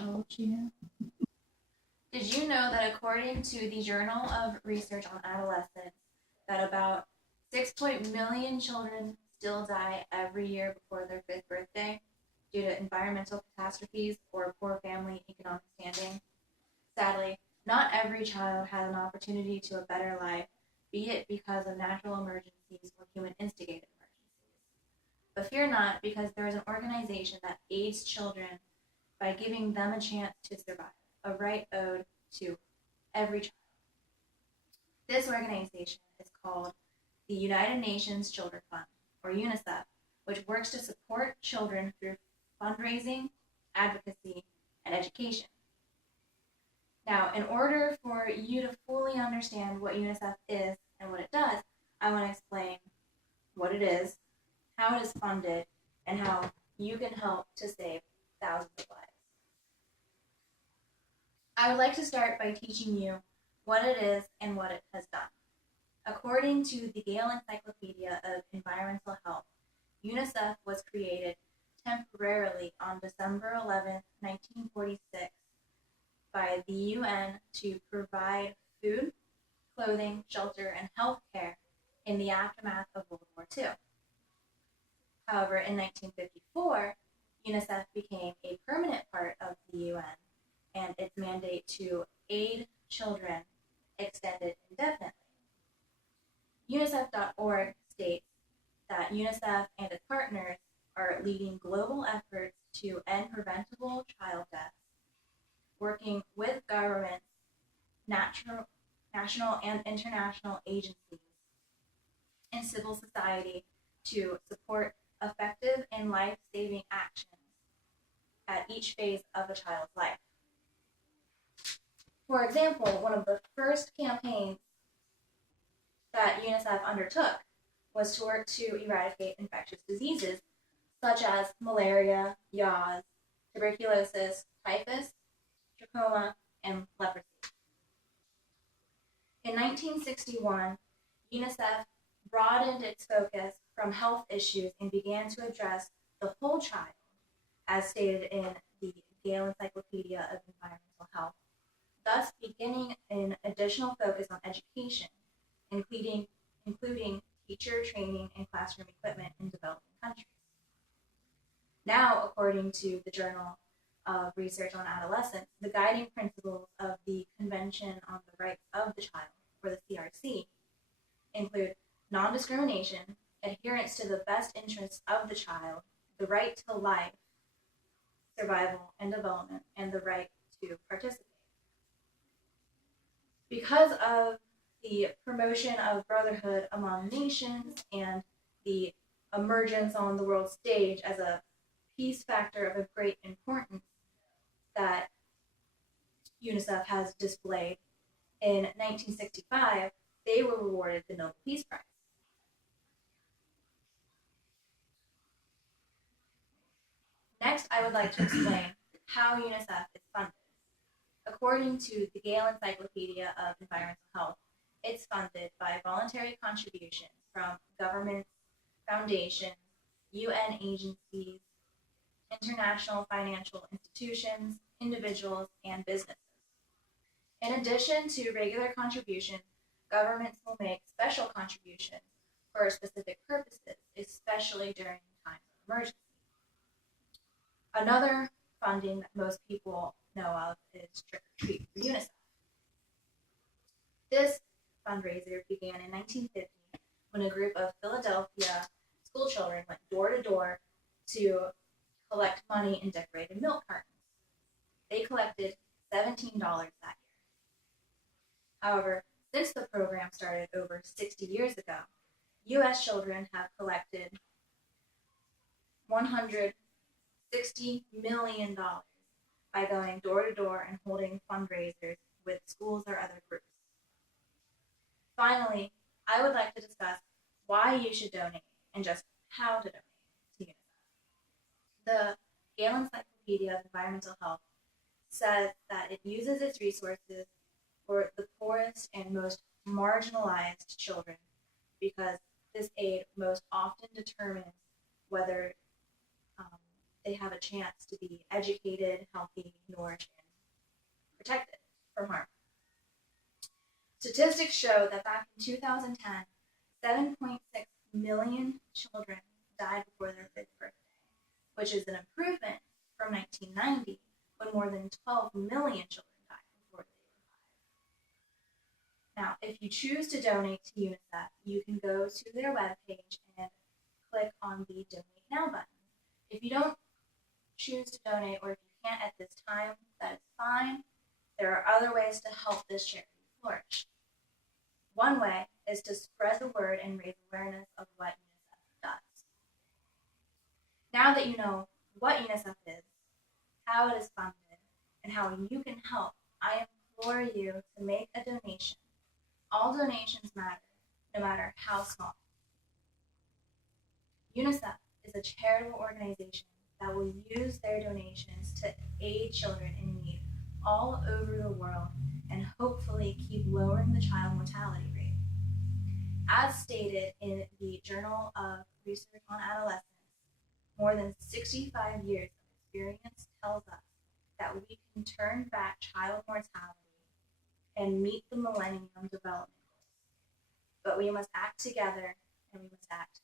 how old she is. Did you know that according to the Journal of Research on Adolescence, that about 6 million children still die every year before their fifth birthday due to environmental catastrophes or poor family economic standing? Sadly, not every child has an opportunity to a better life, be it because of natural emergencies or human instigated emergencies. But fear not, because there is an organization that aids children by giving them a chance to survive, a right owed to every child. This organization is called the United Nations Children Fund, or UNICEF, which works to support children through fundraising, advocacy, and education. Now, in order for you to fully understand what UNICEF is and what it does, I want to explain what it is, how it is funded, and how you can help to save thousands of lives. I would like to start by teaching you what it is and what it has done. According to the Gale Encyclopedia of Environmental Health, UNICEF was created temporarily on December 11, 1946, by the UN to provide food, clothing, shelter, and health care in the aftermath of World War II. However, in 1954, UNICEF became a permanent part of the UN, and its mandate to aid children extended indefinitely. UNICEF.org states that UNICEF and its partners are leading global efforts to end preventable child deaths, working with governments, national and international agencies, and civil society to support effective and life-saving actions at each phase of a child's life. For example, one of the first campaigns that UNICEF undertook was to work to eradicate infectious diseases such as malaria, yaws, tuberculosis, typhus, trachoma, and leprosy. In 1961, UNICEF broadened its focus from health issues and began to address the whole child, as stated in the Gale Encyclopedia of Environmental Health, thus beginning an additional focus on education, including teacher training and classroom equipment in developing countries. Now, according to the Journal of Research on Adolescence, the guiding principles of the Convention on the Rights of the Child, or the CRC, include non-discrimination, adherence to the best interests of the child, the right to life, survival, and development, and the right to participate. Because of the promotion of brotherhood among nations and the emergence on the world stage as a peace factor of great importance that UNICEF has displayed, in 1965, they were awarded the Nobel Peace Prize. Next, I would like to explain how UNICEF is funded. According to the Gale Encyclopedia of Environmental Health, it's funded by voluntary contributions from governments, foundations, UN agencies, international financial institutions, individuals, and businesses. In addition to regular contributions, governments will make special contributions for specific purposes, especially during times of emergency. Another funding that most people know of is Trick or Treat for UNICEF. This fundraiser began in 1950 when a group of Philadelphia school children went door to door to collect money in decorated milk cartons. They collected $17 that year. However, since the program started over 60 years ago, U.S. children have collected $160 million by going door to door and holding fundraisers with schools or other groups. Finally, I would like to discuss why you should donate and just how to donate to UNICEF. The Gale Encyclopedia of Environmental Health says that it uses its resources for the poorest and most marginalized children because this aid most often determines whether they have a chance to be educated, healthy, nourished, and protected from harm. Statistics show that back in 2010, 7.6 million children died before their 5th birthday, which is an improvement from 1990, when more than 12 million children died before they were 5. Now, if you choose to donate to UNICEF, you can go to their webpage and click on the Donate Now button. If you don't choose to donate, or if you can't at this time, that is fine. There are other ways to help this charity flourish. One way is to spread the word and raise awareness of what UNICEF does. Now that you know what UNICEF is, how it is funded, and how you can help, I implore you to make a donation. All donations matter, no matter how small. UNICEF is a charitable organization that will use their donations to aid children in need all over the world and hopefully keep lowering the child mortality rate. As stated in the Journal of Research on Adolescence, more than 65 years of experience tells us that we can turn back child mortality and meet the Millennium Development Goals. But we must act together, and we must act